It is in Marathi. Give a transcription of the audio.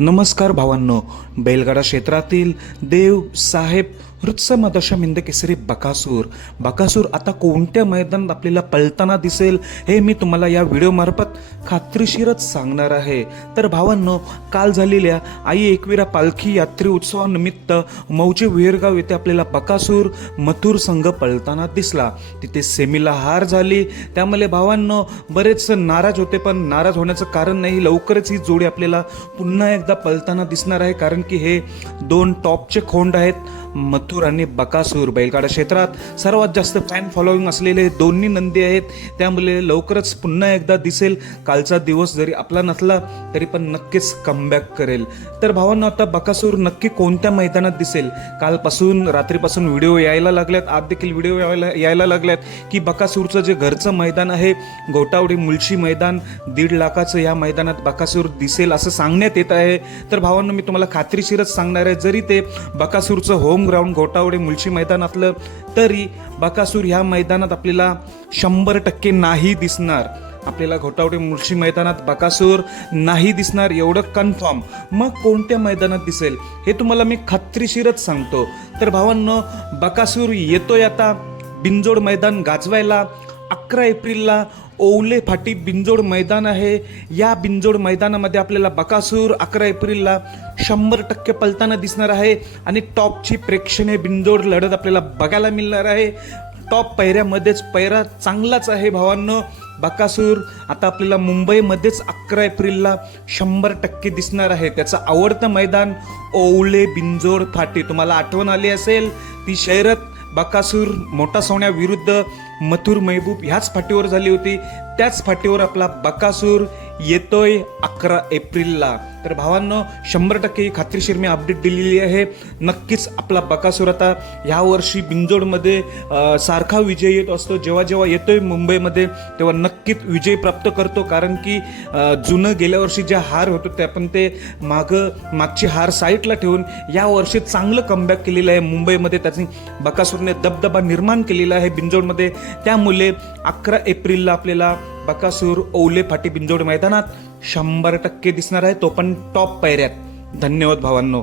नमस्कार भावांनो बैलगाडा क्षेत्रातील देव साहेब हृत्सम दशमिंद केसरी बकासूर. बकासूर आता कोणत्या मैदानात आपल्याला पळताना दिसेल हे मी तुम्हाला या व्हिडिओमार्फत खात्रीशीरच सांगणार आहे. तर भावांनो काल झालेल्या आई एकविरा पालखी यात्री उत्सवानिमित्त मौजे विहेरगाव येथे आपल्याला बकासूर मथुर संघ पळताना दिसला. तिथे सेमीला हार झाली. त्यामुळे भावांनो बरेच नाराज होते पण नाराज होण्याचं कारण नाही लवकरच ही जोडी आपल्याला पुन्हा एकदा पळताना दिसणार आहे. कारण की हे दोन टॉपचे खोंड आहेत. मथुर आणि बकासूर बैलगाडा क्षेत्रात सर्वात जास्त फॅन फॉलोईंग असलेले दोन्ही नंदी आहेत. त्यामुळे लवकरच पुन्हा एकदा दिसेल. कालचा दिवस जरी आपला नसला तरी पण नक्कीच कमबॅक करेल. तर भावांना आता बकासूर नक्की कोणत्या मैदानात दिसेल? कालपासून रात्रीपासून व्हिडिओ यायला लागल्यात. आज देखील व्हिडिओ यायला यायला लागल्यात की बकासूरचं जे घरचं मैदान आहे गोटावडी मुळशी मैदान दीड लाखाचं या मैदानात बकासूर दिसेल असं सांगण्यात येत आहे. तर भावांना मी तुम्हाला खात्रीशीरच सांगणार आहे. जरी ते बकासूरचं होम ग्राउंड गोटावडे मुळशी असलं तरी बकासूर ह्या मैदानात आपल्याला शंभर टक्के नाही दिसणार. आपल्याला घोटावडे मुळशी मैदानात बकासूर नाही दिसणार एवढं कन्फर्म मग कोणत्या मैदानात दिसेल? हे तुम्हाला मी खात्रीशीरच सांगतो. तर भावांनो बकासूर येतोय आता. बिंजोड मैदान गाजवायला अकरा एप्रिलला ओवले फाटी बिंजोड मैदान आहे. या बिंजोड मैदानामध्ये आपल्याला बकासूर अकरा एप्रिलला शंभर टक्के पलताना दिसणार आहे आणि टॉपची प्रेक्षणीय बिंजोड लढत आपल्याला बघायला मिळणार आहे. टॉप पैऱ्यामध्येच पैरा चांगलाच आहे भावांनो. बकासूर आता आपल्याला मुंबईमध्येच अकरा एप्रिलला शंभर टक्के दिसणार आहे. त्याचं आवडतं मैदान ओवले बिंजोड फाटी. तुम्हाला आठवण आली असेल ती शहरत बकासूर मोठा सोन्या विरुद्ध मथुर महबूब ह्याच फाटीवर झाली होती. त्याच फाटीवर आपला बकासूर येतोय अकरा एप्रिलला. तर भावांनो शंभर टक्के ही खात्रीशीर मी अपडेट दिलेली आहे. नक्कीच आपला बकासूर आता ह्या वर्षी बिंजोडमध्ये सारखा विजय येत असतो. जेव्हा जेव्हा येतोय मुंबईमध्ये तेव्हा नक्कीच विजय प्राप्त करतो. कारण की जुनं गेल्या वर्षी ज्या हार होतो ते आपण ते मागं मागची हार साईटला ठेवून या वर्षी चांगलं कमबॅक केलेलं आहे मुंबईमध्ये. त्याची बकासूरने दबदबा निर्माण केलेला आहे बिंजोडमध्ये त्यामुळे अकरा एप्रिलला आपल्याला बकासूर ओले फाटी बिंजोड मैदानात शंभर टक्के दिसणार आहे तो पण टॉप पायऱ्यात. धन्यवाद भावांनो.